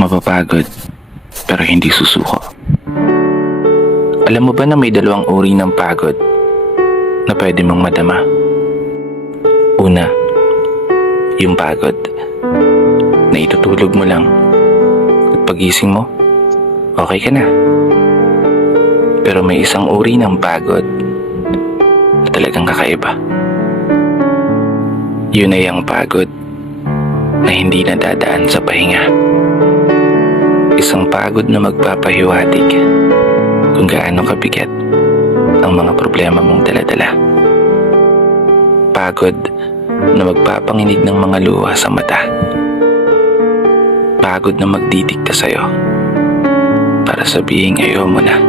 Mapapagod, pero hindi susuko. Alam mo ba na may dalawang uri ng pagod na pwede mong madama? Una, yung pagod na itutulog mo lang at pagising mo, okay ka na. Pero may isang uri ng pagod na talagang kakaiba. Yun ay ang pagod na hindi nadadaan sa pahinga. Isang pagod na magpapahiwatig kung gaano kabigat ang mga problema mong daladala. Pagod na magpapanginig ng mga luha sa mata. Pagod na magdidikta sa'yo para sabihin ayaw mo na.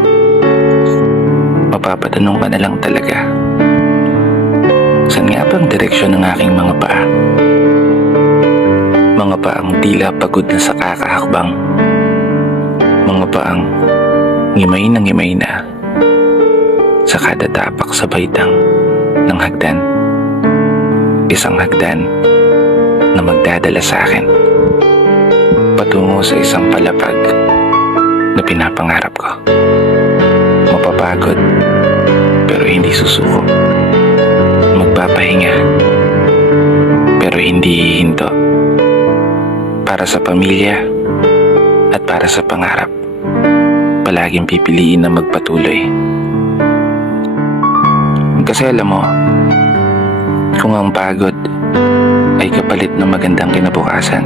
Mapapatanong ka na lang talaga, saan nga ba ang direksyon ng aking mga paa? Mga paang tila pagod na sa kakahakbang. Mga paang ngimay na sa kada tapak sa baitang ng hagdan. Isang hagdan na magdadala sa akin patungo sa isang palapag na pinapangarap ko. Mapapagod, pero hindi susuko. Magpapahinga, pero hindi hihinto. Para sa pamilya at para sa pangarap, palaging pipiliin na magpatuloy. Kasi alam mo, kung ang pagod ay kapalit ng magandang kinabukasan,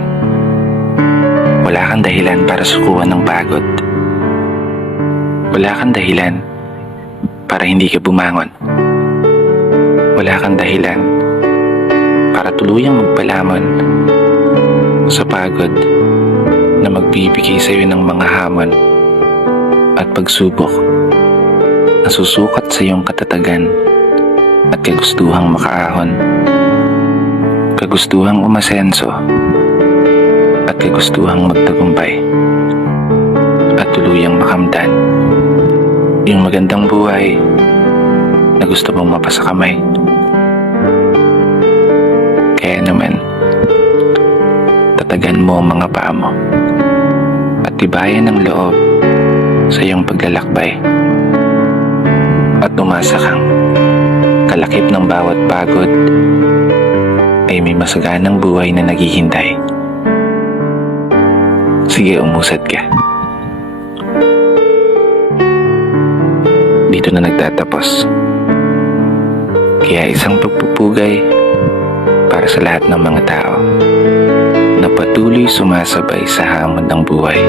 wala kang dahilan para sukuan ng pagod. Wala kang dahilan para hindi ka bumangon. Wala kang dahilan para tuluyang magpalamon sa pagod na magbibigay sa iyo ng mga hamon at pagsubok na susukat sa iyong katatagan at kagustuhang makaahon, kagustuhang umasenso at kagustuhang magtagumpay at tuluyang makamtan yung magandang buhay na gusto mong mapasakamay. Kaya naman, tatagan mo ang mga paa mo at tibayan ng loob sa iyong paglalakbay at umasa kang kalakip ng bawat pagod ay may masaganang buhay na naghihintay. Sige, umusad ka. Dito na nagtatapos. Kaya isang pagpupugay para sa lahat ng mga tao na patuloy sumasabay sa hamon ng buhay.